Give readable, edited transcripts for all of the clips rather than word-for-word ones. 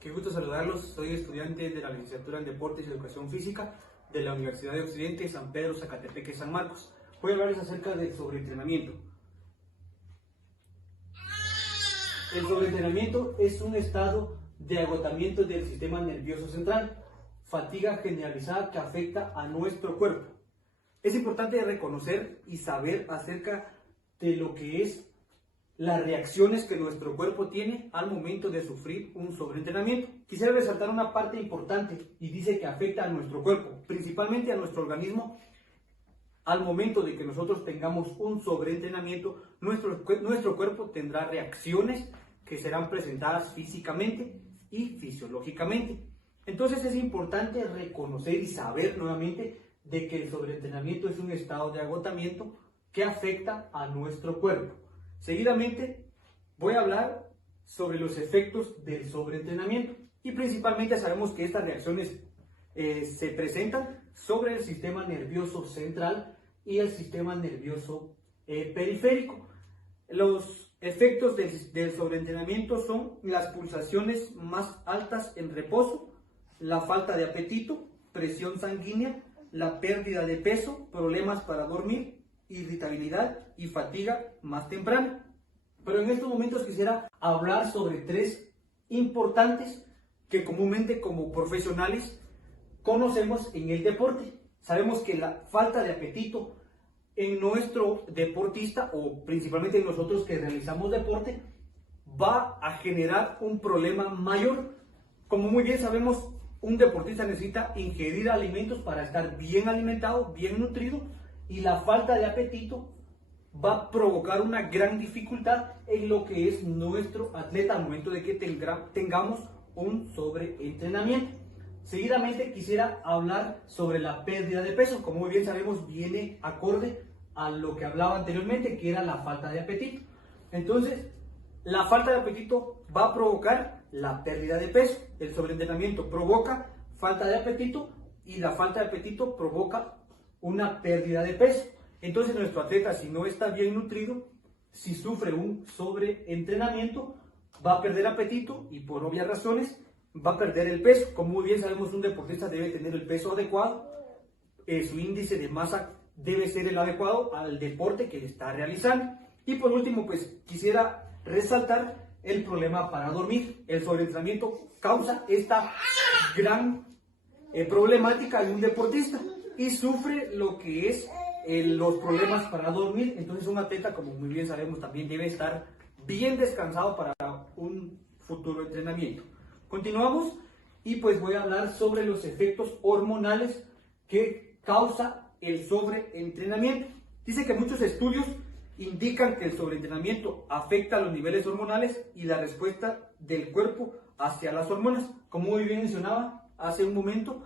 Qué gusto saludarlos. Soy estudiante de la licenciatura en Deportes y Educación Física de la Universidad de Occidente, San Pedro, Zacatepeque, San Marcos. Voy a hablarles acerca del sobreentrenamiento. El sobreentrenamiento es un estado de agotamiento del sistema nervioso central, fatiga generalizada que afecta a nuestro cuerpo. Es importante reconocer y saber acerca de lo que es las reacciones que nuestro cuerpo tiene al momento de sufrir un sobreentrenamiento. Quisiera resaltar una parte importante y dice que afecta a nuestro cuerpo, principalmente a nuestro organismo. Al momento de que nosotros tengamos un sobreentrenamiento, nuestro cuerpo tendrá reacciones que serán presentadas físicamente y fisiológicamente. Entonces es importante reconocer y saber nuevamente de que el sobreentrenamiento es un estado de agotamiento que afecta a nuestro cuerpo. Seguidamente voy a hablar sobre los efectos del sobreentrenamiento y principalmente sabemos que estas reacciones se presentan sobre el sistema nervioso central y el sistema nervioso periférico. Los efectos del sobreentrenamiento son las pulsaciones más altas en reposo, la falta de apetito, presión sanguínea, la pérdida de peso, problemas para dormir, irritabilidad y fatiga más temprana. Pero en estos momentos quisiera hablar sobre tres importantes que comúnmente como profesionales conocemos en el deporte. Sabemos que la falta de apetito en nuestro deportista o principalmente en nosotros que realizamos deporte va a generar un problema mayor. Como muy bien sabemos, un deportista necesita ingerir alimentos para estar bien alimentado, bien nutrido, y la falta de apetito va a provocar una gran dificultad en lo que es nuestro atleta al momento de que tengamos un sobreentrenamiento. Seguidamente quisiera hablar sobre la pérdida de peso. Como muy bien sabemos, viene acorde a lo que hablaba anteriormente, que era la falta de apetito. Entonces, la falta de apetito va a provocar la pérdida de peso. El sobreentrenamiento provoca falta de apetito y la falta de apetito provoca una pérdida de peso. Entonces nuestro atleta, si no está bien nutrido, si sufre un sobreentrenamiento, va a perder apetito y por obvias razones va a perder el peso. Como muy bien sabemos, un deportista debe tener el peso adecuado, su índice de masa debe ser el adecuado al deporte que está realizando. Y por último, pues quisiera resaltar el problema para dormir. El sobreentrenamiento causa esta gran problemática en un deportista y sufre lo que es los problemas para dormir. Entonces un atleta, como muy bien sabemos, también debe estar bien descansado para un futuro entrenamiento. Continuamos y pues voy a hablar sobre los efectos hormonales que causa el sobreentrenamiento. Dice que muchos estudios indican que el sobreentrenamiento afecta los niveles hormonales y la respuesta del cuerpo hacia las hormonas. Como muy bien mencionaba hace un momento,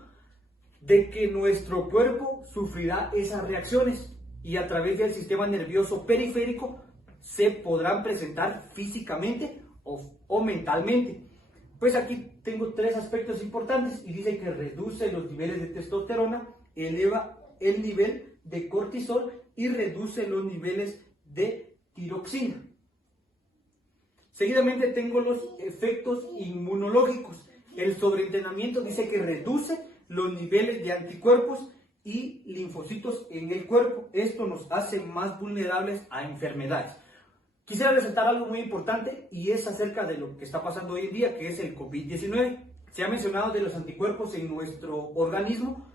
de que nuestro cuerpo sufrirá esas reacciones y a través del sistema nervioso periférico se podrán presentar físicamente o mentalmente. Pues aquí tengo tres aspectos importantes y dice que reduce los niveles de testosterona, eleva el nivel de cortisol y reduce los niveles de tiroxina. Seguidamente tengo los efectos inmunológicos. El sobreentrenamiento dice que reduce los niveles de anticuerpos y linfocitos en el cuerpo. Esto nos hace más vulnerables a enfermedades. Quisiera resaltar algo muy importante y es acerca de lo que está pasando hoy en día, que es el COVID-19. Se ha mencionado de los anticuerpos en nuestro organismo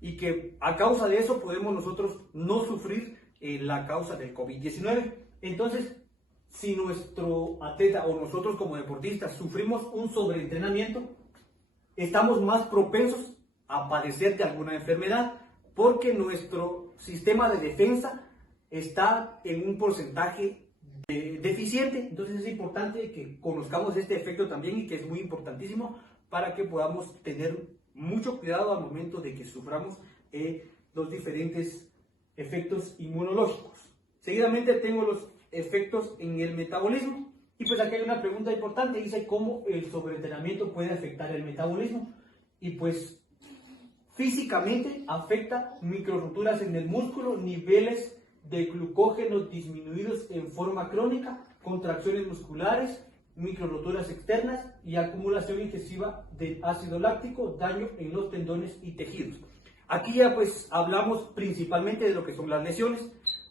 y que a causa de eso podemos nosotros no sufrir la causa del COVID-19. Entonces, si nuestro atleta o nosotros como deportistas sufrimos un sobreentrenamiento, estamos más propensos a padecer de alguna enfermedad porque nuestro sistema de defensa está en un porcentaje deficiente. Entonces es importante que conozcamos este efecto también y que es muy importantísimo para que podamos tener mucho cuidado al momento de que suframos los diferentes efectos inmunológicos. Seguidamente tengo los efectos en el metabolismo y pues aquí hay una pregunta importante, dice cómo el sobreentrenamiento puede afectar el metabolismo y pues físicamente afecta microrupturas en el músculo, niveles de glucógeno disminuidos en forma crónica, contracciones musculares, microroturas externas y acumulación excesiva de ácido láctico, daño en los tendones y tejidos. Aquí ya pues hablamos principalmente de lo que son las lesiones.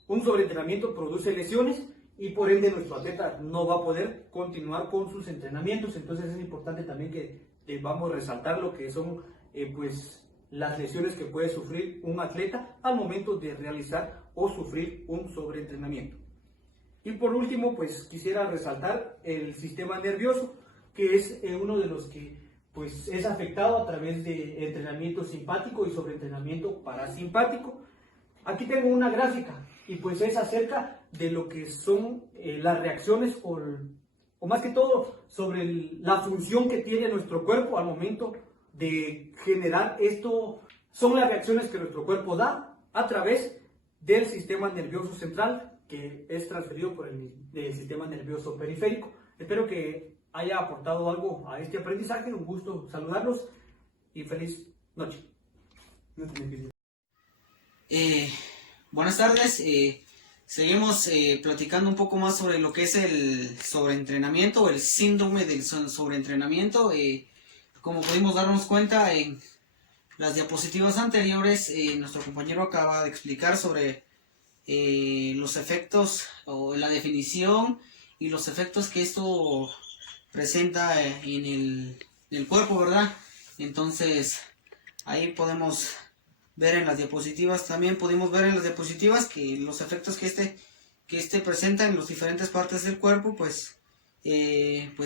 Un sobreentrenamiento produce lesiones y por ende nuestro atleta no va a poder continuar con sus entrenamientos. Entonces es importante también que vamos a resaltar lo que son pues las lesiones que puede sufrir un atleta al momento de realizar o sufrir un sobreentrenamiento. Y por último, pues quisiera resaltar el sistema nervioso, que es uno de los que pues es afectado a través de entrenamiento simpático y sobreentrenamiento parasimpático. Aquí tengo una gráfica y pues es acerca de lo que son las reacciones o más que todo sobre la función que tiene nuestro cuerpo al momento de generar esto. Son las reacciones que nuestro cuerpo da a través del sistema nervioso central, que es transferido por el sistema nervioso periférico. Espero que haya aportado algo a este aprendizaje. Un gusto saludarlos y feliz noche. Buenas tardes. Seguimos platicando un poco más sobre lo que es el sobreentrenamiento o el síndrome del sobreentrenamiento. Como pudimos darnos cuenta en las diapositivas anteriores, nuestro compañero acaba de explicar sobre los efectos o la definición y los efectos que esto presenta en el cuerpo, ¿verdad? Entonces ahí podemos ver en las diapositivas, también pudimos ver en las diapositivas que los efectos que este presenta en las diferentes partes del cuerpo, pues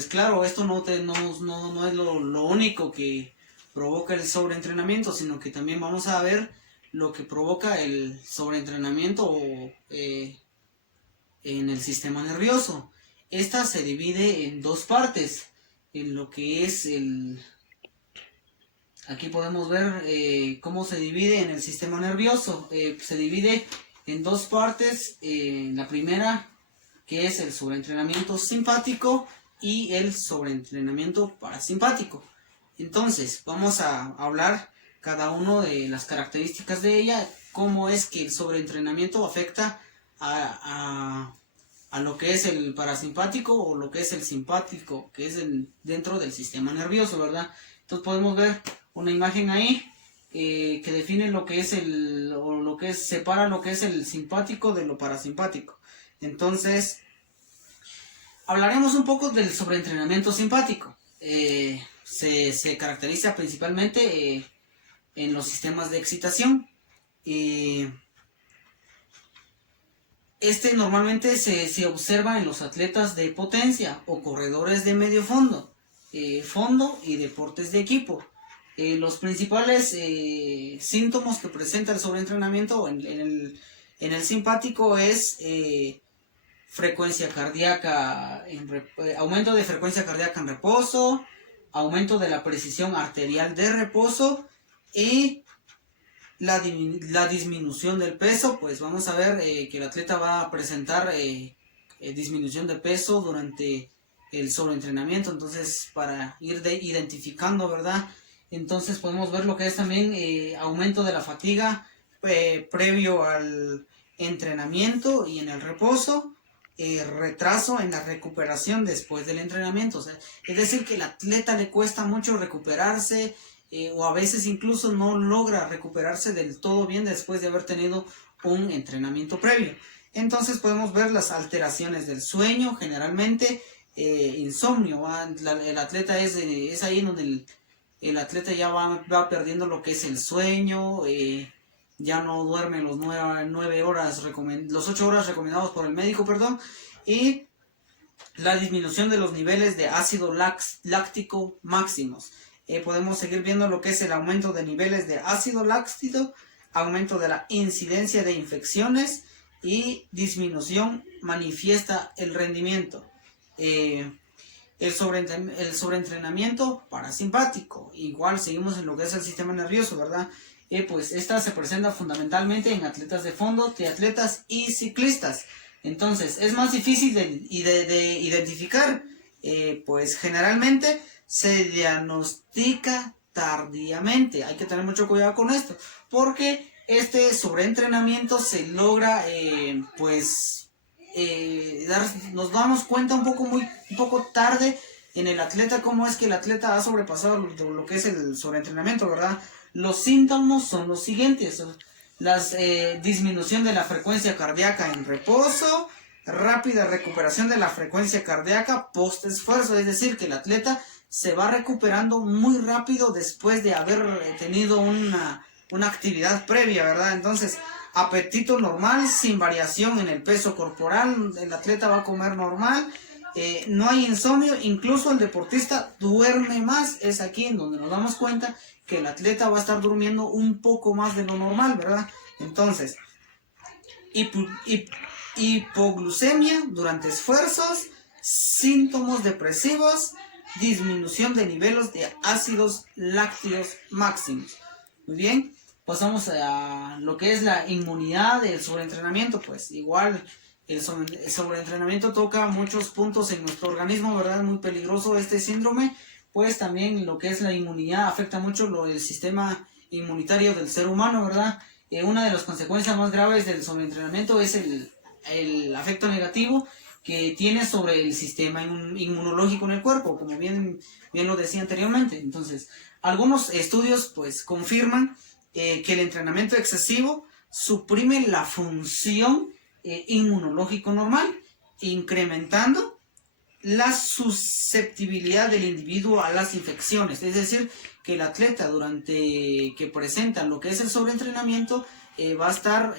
claro, esto no es lo único que provoca el sobreentrenamiento, sino que también vamos a ver lo que provoca el sobreentrenamiento en el sistema nervioso. Esta se divide en dos partes, en lo que es aquí podemos ver cómo se divide en el sistema nervioso. Se divide en dos partes. La primera, que es el sobreentrenamiento simpático y el sobreentrenamiento parasimpático. Entonces, vamos a hablar cada uno de las características de ella, cómo es que el sobreentrenamiento afecta a lo que es el parasimpático o lo que es el simpático, que es dentro del sistema nervioso, ¿verdad? Entonces podemos ver una imagen ahí que define lo que es separa lo que es el simpático de lo parasimpático. Entonces, hablaremos un poco del sobreentrenamiento simpático. Se caracteriza principalmente en los sistemas de excitación. Este normalmente se observa en los atletas de potencia o corredores de medio fondo, fondo y deportes de equipo. Los principales síntomas que presenta el sobreentrenamiento en el simpático es frecuencia cardíaca, aumento de frecuencia cardíaca en reposo, aumento de la precisión arterial de reposo y la disminución del peso. Pues vamos a ver que el atleta va a presentar disminución de peso durante el sobreentrenamiento. Entonces, para ir identificando, ¿verdad? Entonces podemos ver lo que es también aumento de la fatiga previo al entrenamiento y en el reposo, retraso en la recuperación después del entrenamiento. O sea, es decir, que al atleta le cuesta mucho recuperarse o a veces incluso no logra recuperarse del todo bien después de haber tenido un entrenamiento previo. Entonces podemos ver las alteraciones del sueño, generalmente insomnio. El atleta es ahí donde el atleta ya va perdiendo lo que es el sueño, ya no duerme los 9 horas, los 8 horas recomendados por el médico, y la disminución de los niveles de ácido láctico máximos. Podemos seguir viendo lo que es el aumento de niveles de ácido láctico, aumento de la incidencia de infecciones y disminución manifiesta el rendimiento. El sobreentrenamiento parasimpático, igual seguimos en lo que es el sistema nervioso, ¿verdad? Pues esta se presenta fundamentalmente en atletas de fondo, triatletas y ciclistas. Entonces es más difícil de identificar, pues generalmente se diagnostica tardíamente. Hay que tener mucho cuidado con esto, porque este sobreentrenamiento se logra pues nos damos cuenta un poco tarde en el atleta cómo es que el atleta ha sobrepasado lo que es el sobreentrenamiento, ¿verdad? Los síntomas son los siguientes: disminución de la frecuencia cardíaca en reposo, rápida recuperación de la frecuencia cardíaca post esfuerzo, es decir, que el atleta se va recuperando muy rápido después de haber tenido una actividad previa, ¿verdad? Entonces, apetito normal, sin variación en el peso corporal, el atleta va a comer normal, no hay insomnio, incluso el deportista duerme más. Es aquí en donde nos damos cuenta que el atleta va a estar durmiendo un poco más de lo normal, ¿verdad? Entonces, hipoglucemia durante esfuerzos, síntomas depresivos, disminución de niveles de ácidos lácteos máximos. Muy bien, pasamos a lo que es la inmunidad del sobreentrenamiento. Pues igual el sobreentrenamiento toca muchos puntos en nuestro organismo, ¿verdad? Muy peligroso este síndrome. Pues también lo que es la inmunidad afecta mucho el sistema inmunitario del ser humano, ¿verdad? Una de las consecuencias más graves del sobreentrenamiento es el afecto negativo que tiene sobre el sistema inmunológico en el cuerpo, como bien lo decía anteriormente. Entonces, algunos estudios pues confirman que el entrenamiento excesivo suprime la función inmunológico normal, incrementando la susceptibilidad del individuo a las infecciones. Es decir, que el atleta durante que presenta lo que es el sobreentrenamiento va a estar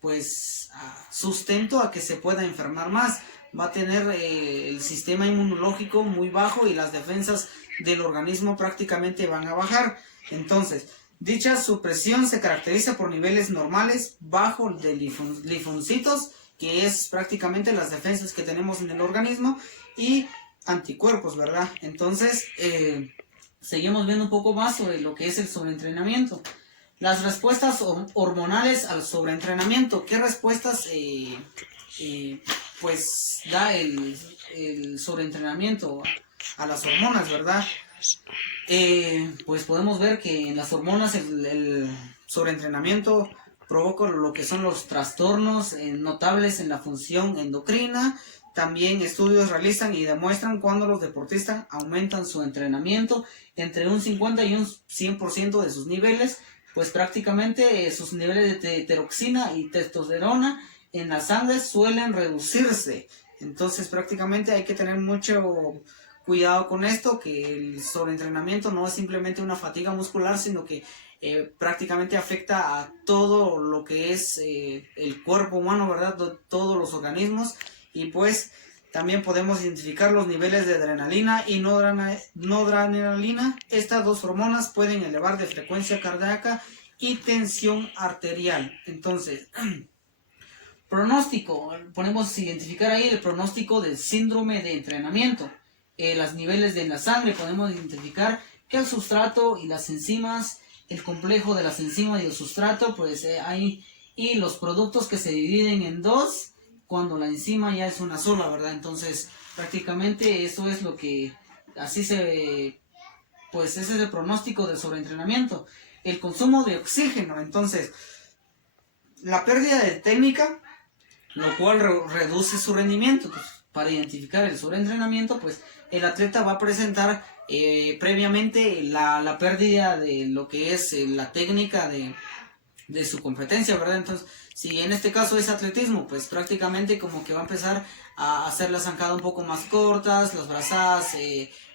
pues sustento a que se pueda enfermar más, va a tener el sistema inmunológico muy bajo y las defensas del organismo prácticamente van a bajar. Entonces, dicha supresión se caracteriza por niveles normales bajos de linfocitos, que es prácticamente las defensas que tenemos en el organismo, y anticuerpos, ¿verdad? Entonces, seguimos viendo un poco más sobre lo que es el sobreentrenamiento. Las respuestas hormonales al sobreentrenamiento. ¿Qué respuestas pues da el sobreentrenamiento a las hormonas, verdad? Pues podemos ver que en las hormonas el sobreentrenamiento provoca lo que son los trastornos notables en la función endocrina. También estudios realizan y demuestran cuando los deportistas aumentan su entrenamiento entre un 50 y un 100% de sus niveles, pues prácticamente sus niveles de testosterona y testosterona en la sangre suelen reducirse. Entonces prácticamente hay que tener mucho cuidado con esto, que el sobreentrenamiento no es simplemente una fatiga muscular, sino que prácticamente afecta a todo lo que es el cuerpo humano, ¿verdad? Todos los organismos. Y pues también podemos identificar los niveles de adrenalina y noradrenalina. Estas dos hormonas pueden elevar de frecuencia cardíaca y tensión arterial. Entonces, pronóstico, podemos identificar ahí el pronóstico del síndrome de entrenamiento. Los niveles de la sangre, podemos identificar que el sustrato y las enzimas, el complejo de las enzimas y el sustrato, pues hay, y los productos que se dividen en dos cuando la enzima ya es una sola, ¿verdad? Entonces, prácticamente eso es lo que, pues ese es el pronóstico del sobreentrenamiento. El consumo de oxígeno, entonces, la pérdida de técnica, lo cual reduce su rendimiento. Pues, para identificar el sobreentrenamiento, pues el atleta va a presentar previamente la pérdida de lo que es la técnica de su competencia, ¿verdad? Entonces, si en este caso es atletismo, pues prácticamente como que va a empezar a hacer la zancada un poco más cortas, las brazadas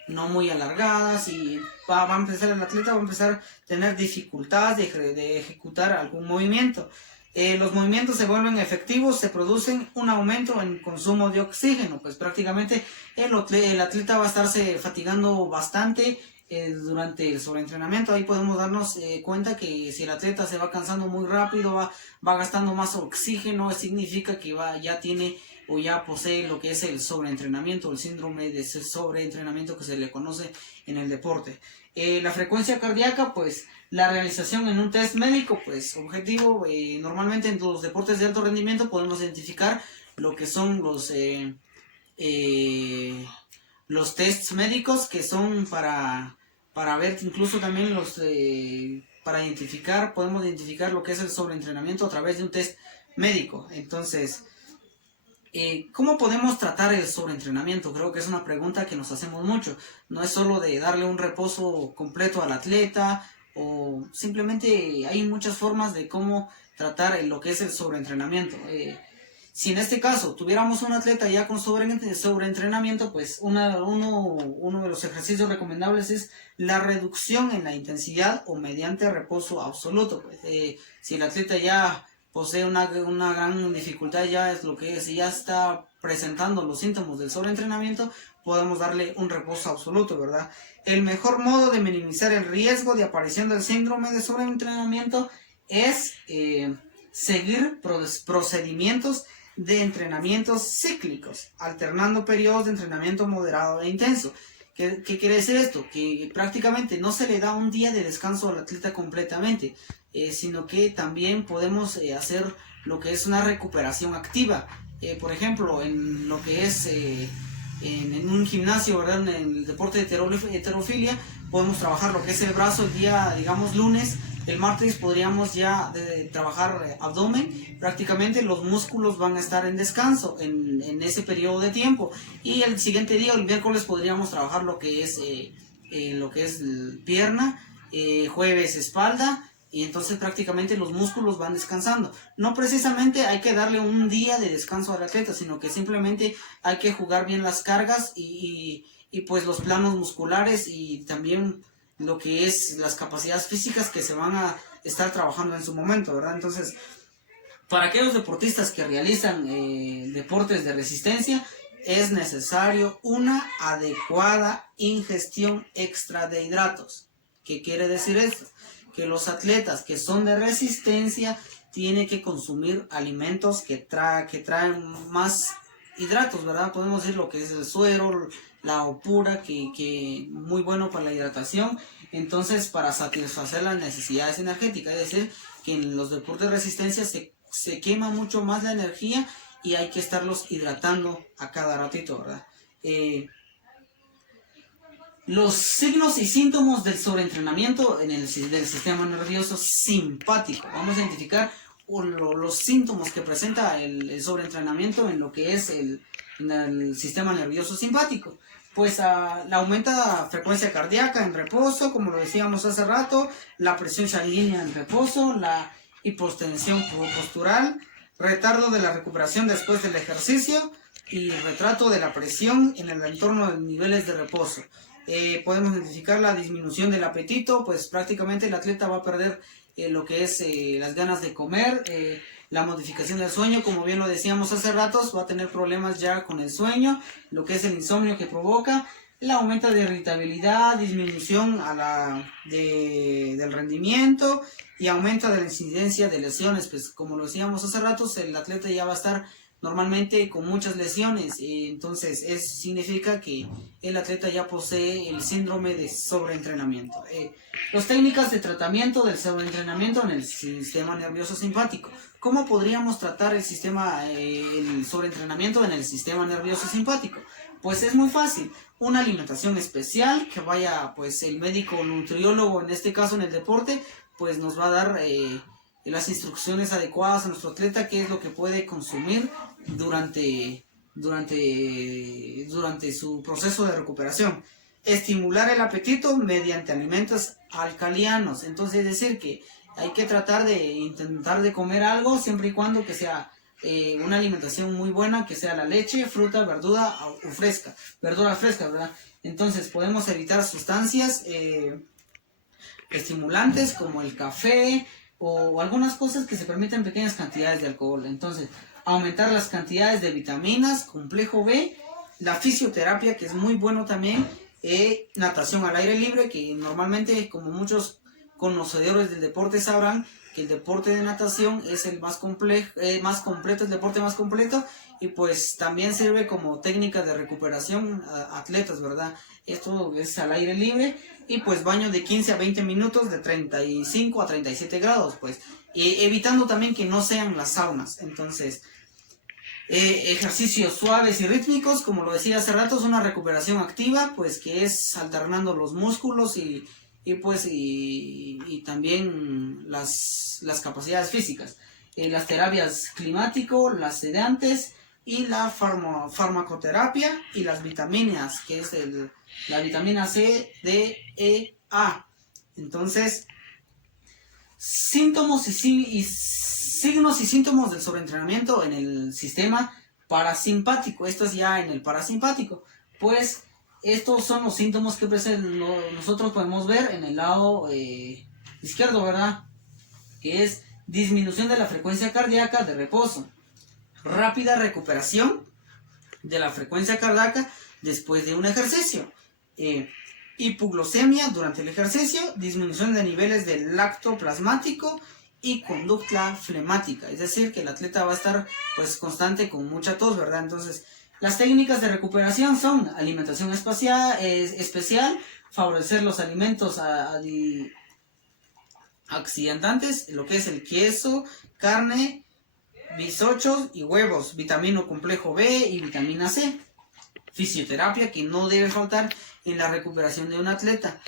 no muy alargadas, y va a empezar el atleta, va a empezar a tener dificultad de ejecutar algún movimiento. Los movimientos se vuelven efectivos, se producen un aumento en consumo de oxígeno, pues prácticamente el atleta va a estarse fatigando bastante durante el sobreentrenamiento. Ahí podemos darnos cuenta que si el atleta se va cansando muy rápido, va gastando más oxígeno, significa que ya tiene o ya posee lo que es el sobreentrenamiento, el síndrome de sobreentrenamiento que se le conoce en el deporte. La frecuencia cardíaca, pues la realización en un test médico, pues objetivo, normalmente en los deportes de alto rendimiento podemos identificar lo que son los tests médicos, que son para ver incluso también para identificar, podemos identificar lo que es el sobreentrenamiento a través de un test médico. Entonces, ¿Cómo podemos tratar el sobreentrenamiento? Creo que es una pregunta que nos hacemos mucho. No es solo de darle un reposo completo al atleta, o simplemente hay muchas formas de cómo tratar lo que es el sobreentrenamiento. Si en este caso tuviéramos un atleta ya con sobreentrenamiento, pues uno de los ejercicios recomendables es la reducción en la intensidad o mediante reposo absoluto. Pues, si el atleta ya posee una gran dificultad, ya es lo que es, ya está presentando los síntomas del sobreentrenamiento, podemos darle un reposo absoluto, ¿verdad? El mejor modo de minimizar el riesgo de aparición del síndrome de sobreentrenamiento es seguir procedimientos de entrenamientos cíclicos, alternando periodos de entrenamiento moderado e intenso. ¿Qué quiere decir esto? Que prácticamente no se le da un día de descanso al atleta completamente, sino que también podemos hacer lo que es una recuperación activa. Por ejemplo, en lo que es en un gimnasio, ¿verdad? En el deporte de heterofilia, podemos trabajar lo que es el brazo el día, digamos, lunes. El martes podríamos ya trabajar abdomen. Prácticamente los músculos van a estar en descanso en ese periodo de tiempo. Y el siguiente día, el miércoles, podríamos trabajar lo que es pierna, jueves espalda. Y entonces prácticamente los músculos van descansando. No precisamente hay que darle un día de descanso al atleta, sino que simplemente hay que jugar bien las cargas y pues los planos musculares y también lo que es las capacidades físicas que se van a estar trabajando en su momento, ¿verdad? Entonces, para aquellos deportistas que realizan deportes de resistencia, es necesario una adecuada ingestión extra de hidratos. ¿Qué quiere decir esto? Que los atletas que son de resistencia tienen que consumir alimentos que traen más hidratos, ¿verdad? Podemos decir lo que es el suero, la opura, que muy bueno para la hidratación. Entonces, para satisfacer las necesidades energéticas, es decir, que en los deportes de resistencia se quema mucho más la energía y hay que estarlos hidratando a cada ratito, ¿verdad? Los signos y síntomas del sobreentrenamiento del sistema nervioso simpático. Vamos a identificar los síntomas que presenta el sobreentrenamiento en lo que es en el sistema nervioso simpático. Pues la aumenta frecuencia cardíaca en reposo, como lo decíamos hace rato, la presión sanguínea en reposo, la hipotensión postural, retardo de la recuperación después del ejercicio y retrato de la presión en el entorno de niveles de reposo. Podemos identificar la disminución del apetito, pues prácticamente el atleta va a perder lo que es las ganas de comer, la modificación del sueño, como bien lo decíamos hace ratos, va a tener problemas ya con el sueño, lo que es el insomnio que provoca, el aumento de irritabilidad, disminución del rendimiento y aumento de la incidencia de lesiones, pues como lo decíamos hace ratos, el atleta ya va a estar normalmente con muchas lesiones, entonces eso significa que el atleta ya posee el síndrome de sobreentrenamiento. Las técnicas de tratamiento del sobreentrenamiento en el sistema nervioso simpático. ¿Cómo podríamos tratar el sobreentrenamiento en el sistema nervioso simpático? Pues es muy fácil, una alimentación especial que vaya, pues el médico nutriólogo, en este caso en el deporte, pues nos va a dar las instrucciones adecuadas a nuestro atleta, qué es lo que puede consumir durante su proceso de recuperación. Estimular el apetito mediante alimentos alcalinos. Entonces, es decir, que hay que tratar de intentar de comer algo siempre y cuando que sea una alimentación muy buena, que sea la leche, fruta, verdura fresca, ¿verdad? Entonces, podemos evitar sustancias estimulantes como el café o algunas cosas que se permiten pequeñas cantidades de alcohol. Entonces, aumentar las cantidades de vitaminas, complejo B, la fisioterapia, que es muy bueno también, natación al aire libre, que normalmente, como muchos conocedores del deporte sabrán, que el deporte de natación es el más complejo, más completo, el deporte más completo, y pues también sirve como técnica de recuperación a atletas, ¿verdad? Esto es al aire libre, y pues baño de 15 a 20 minutos de 35 a 37 grados, pues, evitando también que no sean las saunas. Entonces, ejercicios suaves y rítmicos, como lo decía hace rato, es una recuperación activa, pues que es alternando los músculos y también las capacidades físicas. Las terapias climático, las sedantes y la farmacoterapia y las vitaminas, que es la vitamina C, D, E, A. Entonces, signos y síntomas del sobreentrenamiento en el sistema parasimpático. Esto es ya en el parasimpático. Pues estos son los síntomas que nosotros podemos ver en el lado izquierdo, ¿verdad? Que es disminución de la frecuencia cardíaca de reposo, rápida recuperación de la frecuencia cardíaca después de un ejercicio, hipoglucemia durante el ejercicio, disminución de niveles de lacto plasmático y conducta flemática, es decir, que el atleta va a estar pues constante con mucha tos, ¿verdad? Entonces, las técnicas de recuperación son alimentación especial, favorecer los alimentos accidentantes, lo que es el queso, carne, bizcochos y huevos, vitamina complejo B y vitamina C. Fisioterapia, que no debe faltar en la recuperación de un atleta.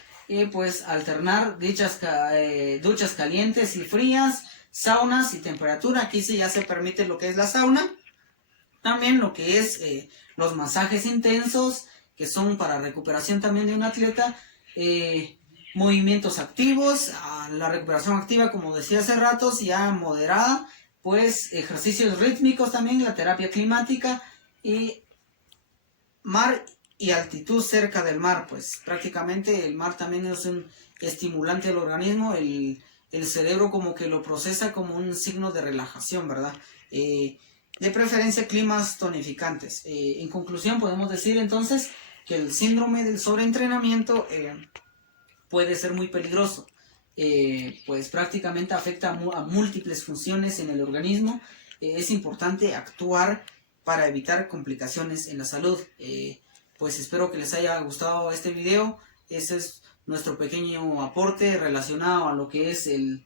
Pues alternar duchas calientes y frías, saunas y temperatura. Aquí sí ya se permite lo que es la sauna. También lo que es los masajes intensos, que son para recuperación también de un atleta. Movimientos activos, la recuperación activa, como decía hace rato, ya moderada, pues ejercicios rítmicos también, la terapia climática y mar y altitud cerca del mar, pues prácticamente el mar también es un estimulante del organismo, el cerebro como que lo procesa como un signo de relajación, ¿verdad? De preferencia climas tonificantes. En conclusión podemos decir entonces que el síndrome del sobreentrenamiento puede ser muy peligroso, pues prácticamente afecta a múltiples funciones en el organismo. Es importante actuar para evitar complicaciones en la salud. Pues espero que les haya gustado este video. Ese es nuestro pequeño aporte relacionado a lo que es el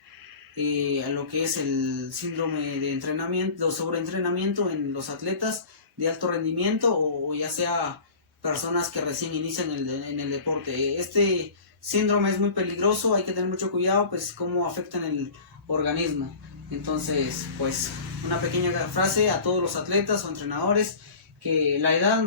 síndrome de entrenamiento, sobreentrenamiento en los atletas de alto rendimiento o ya sea personas que recién inician en el deporte. Este síndrome es muy peligroso, hay que tener mucho cuidado, pues cómo afecta en el organismo. Entonces, pues una pequeña frase a todos los atletas o entrenadores, que la edad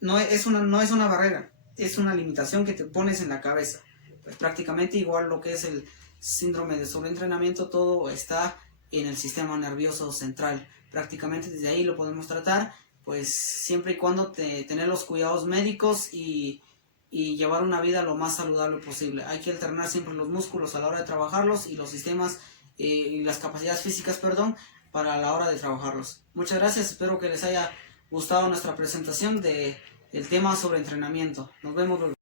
no es una barrera, es una limitación que te pones en la cabeza. Pues prácticamente igual lo que es el síndrome de sobreentrenamiento, todo está en el sistema nervioso central. Prácticamente desde ahí lo podemos tratar, pues siempre y cuando tener los cuidados médicos y llevar una vida lo más saludable posible. Hay que alternar siempre los músculos a la hora de trabajarlos y los sistemas y las capacidades físicas, para la hora de trabajarlos. Muchas gracias, espero que les haya gustado nuestra presentación del tema sobre entrenamiento. Nos vemos luego.